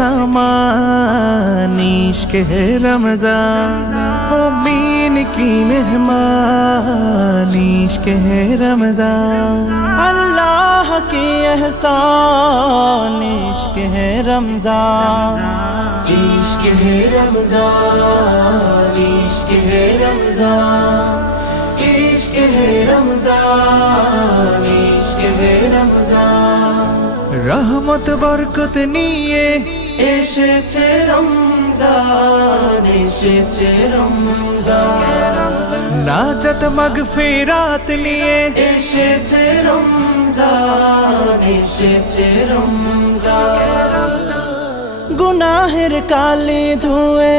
सामान इश्क है रमज़ान मोमिन की मेहमान इश्क है रमज़ान अल्लाह की एहसान इश्क है रमज़ान इश्क है रमज़ान इश्क है रमज़ान इश्क है रमज़ान इश्क है रमज़ान रहमत बरकत निये एसेছে रमज़ान एसेছে रमज़ान नाजत मगफिरात लिए एसेছে रमज़ान एसेছে रमज़ान गुनाहेर काली धुए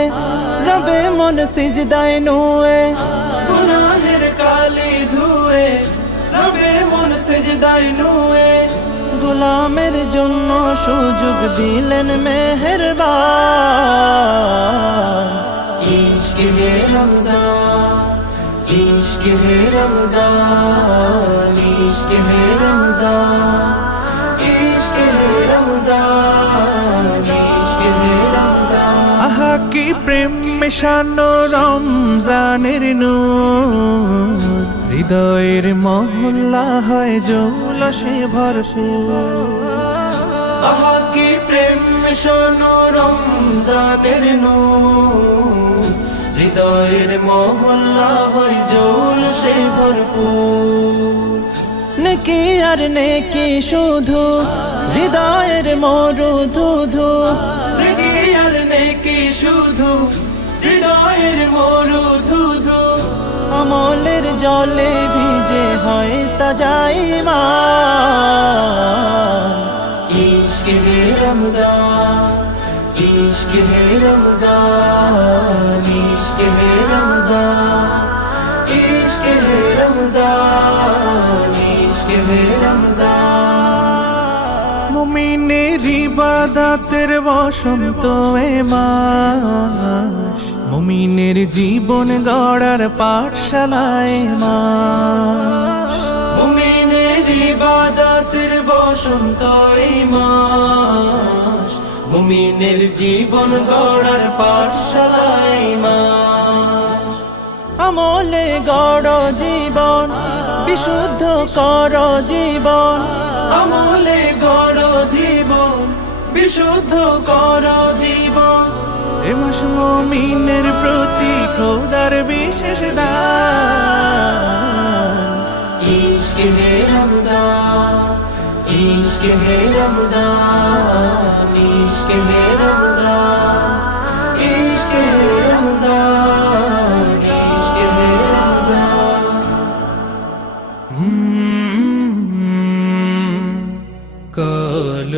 रबे मन सिजदाय नुए गुनाहेर काली धुए रबे मन सिजदाय नुए गुलामेर जन्नो सुजुग दिलेन मेहरबान इश्क है रमज़ान इश्क है रमज़ान इश्क है रमज़ान इश्क है रमज़ान इश्क है रमज़ान आहा की प्रेम मिशानो रमज़ानेर नूर হৃদয়ের মহল্লা হয় জৌলসে ভরপুর আহা কি প্রেম মিশানো রমজানের নূর হৃদয়ের মহল্লা হয় জৌলসে ভরপুর নেকি আর নেকি শুধু হৃদয়ের মরুধুধু নেকি আর নেকি শুধু হৃদয়ের মরুধুধু আমলের জলে ভিজে হয় তাজা ঈমান ইশক হে রমজান ইশক হে রমজান ইশক হে রমজান ইশক হে রমজান ইশক হে রমজান মুমিনের ইবাদতের বসন্ত এ মাস মুমিনের জীবন গড়ার পাঠশালায় মাস মুমিনের ইবাদতের বসন্ত এই মাস মুমিনের জীবন গড়ার পাঠশালায় মাস আমলে গড় জীবন বিশুদ্ধ কর জীবন আমলে গড় জীবন বিশুদ্ধ কর জীবন এ মাস মুমিনের প্রতি খোদার বিশেষ দান ইশক হে রমজান ইশক হে রমজান ইশক হে রমজান ইশক হে রমজান ইশক হে রমজান কল